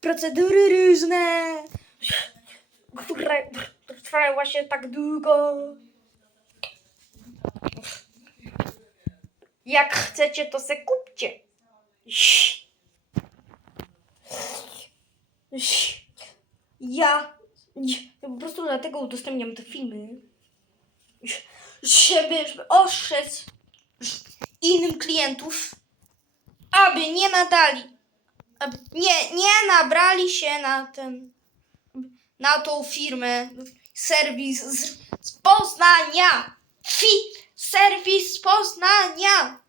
procedury różne, które trwają właśnie tak długo. Jak chcecie, to se kupcie. Ja, po prostu dlatego udostępniam te filmy, żeby, ostrzec innym klientów, aby nie nadali, nie, nie nabrali się na ten, na tą firmę, serwis z, z Poznania, fi, serwis z Poznania.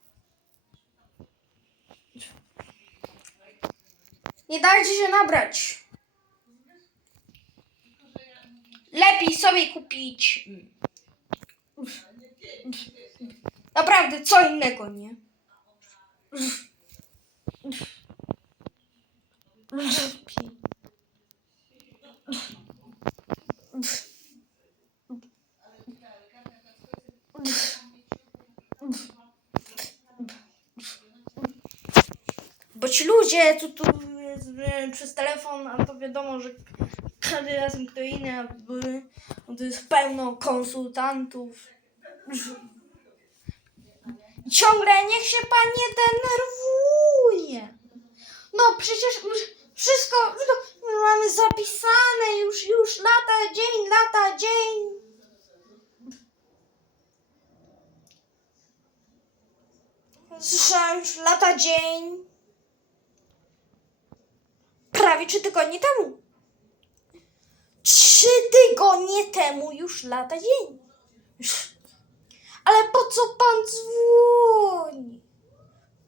Nie dajcie się nabrać. Lepiej sobie kupić. Naprawdę, co innego, nie? Bo ci ludzie, co tu przez telefon, a to wiadomo, że każdy razem kto inny, a to jest pełno konsultantów. Ciągle niech się pan nie denerwuje. No przecież wszystko mamy zapisane już, już lata, dzień, lata, dzień. Słyszałam już lata, dzień. Prawie trzy tygodnie temu. Trzy tygodnie temu już lata dzień. Ale po co pan dzwoni?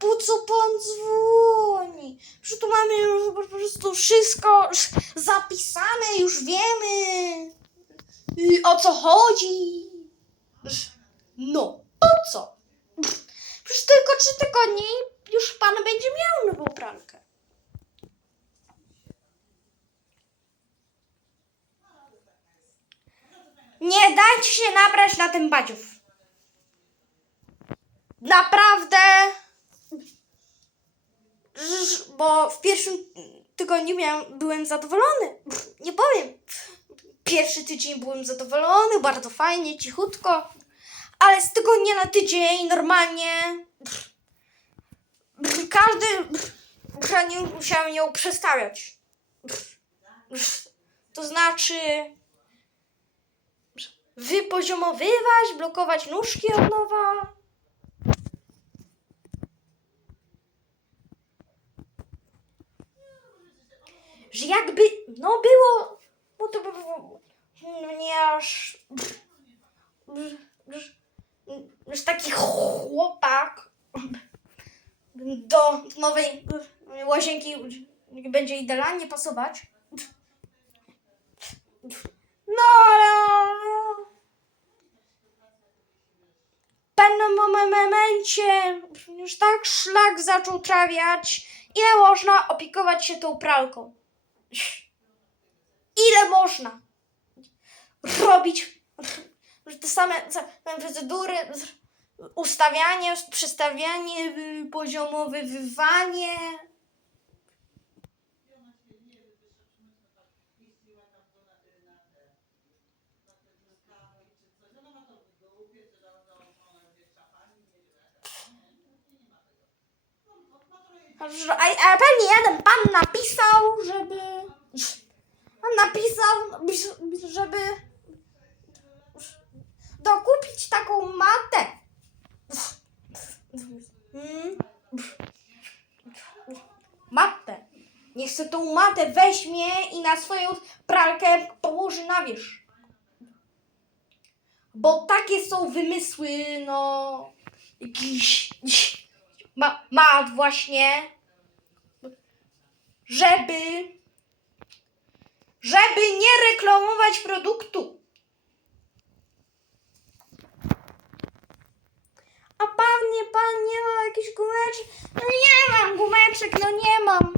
Po co pan dzwoni? Przecież tu mamy już po prostu wszystko zapisane, już wiemy y, o co chodzi. No, po co? Przecież tylko trzy tygodnie już pan będzie miał nową pralkę. Nie dajcie się nabrać na ten badziów. Naprawdę. Bo w pierwszym tygodniu miałem, byłem zadowolony. Nie powiem. Pierwszy tydzień byłem zadowolony, bardzo fajnie, cichutko. Ale z tygodnia na tydzień normalnie. Każdy. Ja nie musiałem ją przestawiać. To znaczy wypoziomowywać, blokować nóżki od nowa. Że jakby, no było, no to by było mnie aż, że taki chłopak do nowej łazienki będzie idealnie pasować. No, ale w pewnym momencie już tak szlak zaczął trawiać. Ile można opiekować się tą pralką? Ile można robić te same same procedury, ustawianie, przestawianie, y, poziomowywanie. A, a pewnie jeden pan napisał, żeby. Pan napisał, żeby. dokupić taką matę. Matę. Niech sobie tą matę weźmie i na swoją pralkę położy na wierzch. Bo takie są wymysły, no. Jakiś. Ma, mat właśnie. Żeby. Żeby nie reklamować produktu. A pan nie, pan nie ma jakichś gumeczek? No nie mam gumeczek, no nie mam.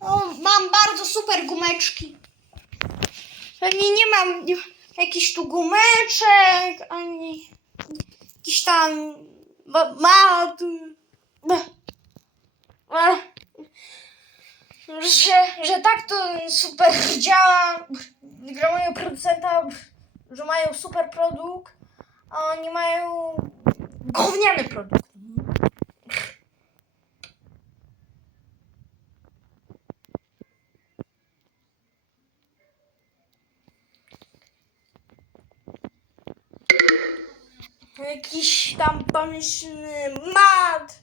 O, mam bardzo super gumeczki. Pewnie nie mam jakichś tu gumeczek, ani jakiś tam bo mało tu... No. Że, że tak to super działa, że mają producenta, że mają super produkt, a oni mają gówniany produkt. Jakiś tam pomyślny mat.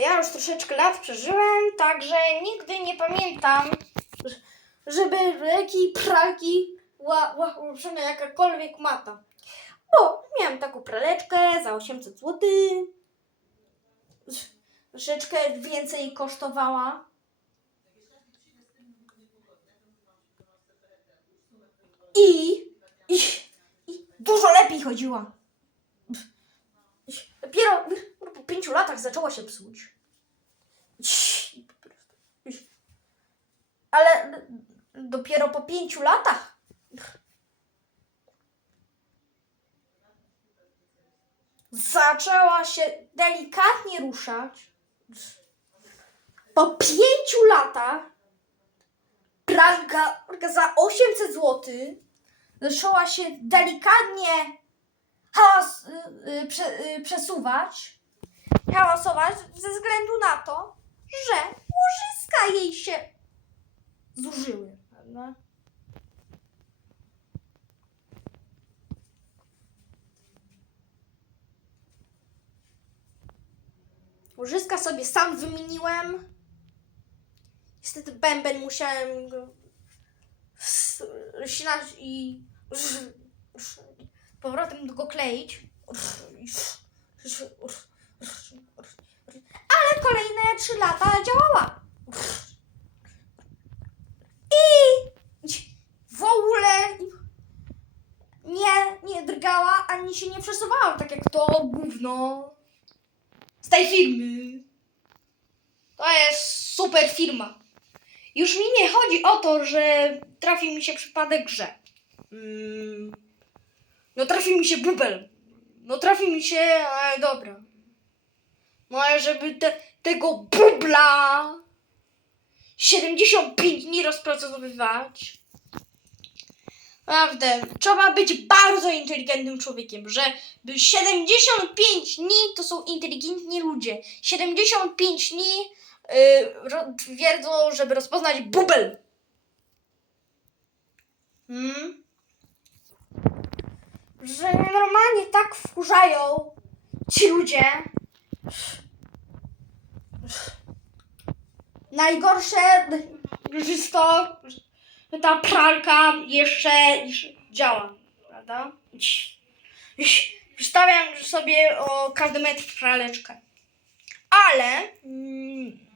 Ja już troszeczkę lat przeżyłem, także nigdy nie pamiętam, żeby jakiej pralki ulepszona jakakolwiek mata. Bo miałem taką praleczkę za 800 zł. Troszeczkę więcej kosztowała. I, i, i dużo lepiej chodziła. Dopiero po pięciu latach zaczęła się psuć. Ale dopiero po pięciu latach. Zaczęła się delikatnie ruszać. Po pięciu latach pralka za 800 zł zaczęła się delikatnie hałas, y, y, prze, y, przesuwać, hałasować ze względu na to, że łożyska jej się zużyły. Prawda? Łożyska sobie sam wymieniłem. Niestety bęben musiałem ścinać i powrotem go kleić. Ale kolejne 3 lata działała. I w ogóle nie, nie drgała ani się nie przesuwała, tak jak to gówno z tej firmy. To jest super firma. Już mi nie chodzi o to, że trafi mi się przypadek, że. Mm, no trafi mi się bubel. No trafi mi się. Ale dobra. No ale żeby te, tego bubla 75 dni rozpracowywać. Naprawdę, trzeba być bardzo inteligentnym człowiekiem, że by 75 dni to są inteligentni ludzie. 75 dni yy, twierdzą, żeby rozpoznać bubel. Hmm? Że normalnie tak wkurzają ci ludzie. Najgorsze jest to, że ta pralka jeszcze działa, prawda? Przedstawiam sobie o każdy metr praleczkę. Ale mm,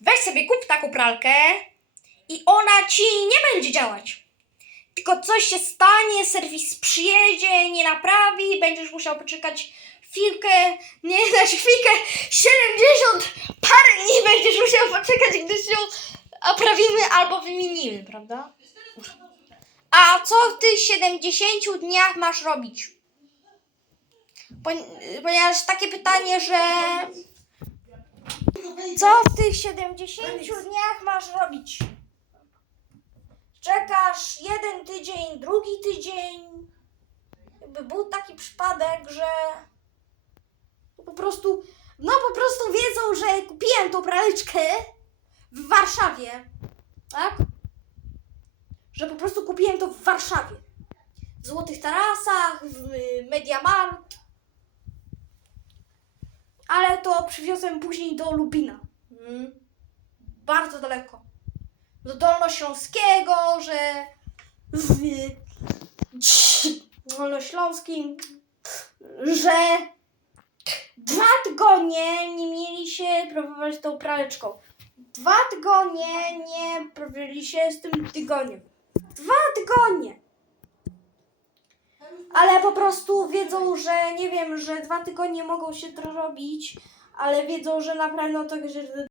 weź sobie kup taką pralkę i ona ci nie będzie działać. Tylko coś się stanie, serwis przyjedzie, nie naprawi, będziesz musiał poczekać chwilkę, nie, znaczy chwilkę, 70 parę dni będziesz musiał poczekać, gdy się naprawimy albo wymienimy, prawda? A co w tych 70 dniach masz robić? Pon- ponieważ takie pytanie, że co w tych 70 dniach masz robić? Czekasz jeden tydzień, drugi tydzień. Jakby był taki przypadek, że po prostu, no po prostu wiedzą, że kupiłem tą praleczkę w Warszawie, tak? Że po prostu kupiłem to w Warszawie. W Złotych Tarasach, w Mediamarkt. Ale to przywiozłem później do Lubina. Mm. Bardzo daleko. Do Dolnośląskiego, że w Dolnośląskim, że dwa tygodnie nie mieli się próbować tą praleczką. Dwa tygodnie nie probili się z tym tygodniem. Dwa tygodnie. Ale po prostu wiedzą, że nie wiem, że dwa tygodnie mogą się to robić, ale wiedzą, że na pewno to, że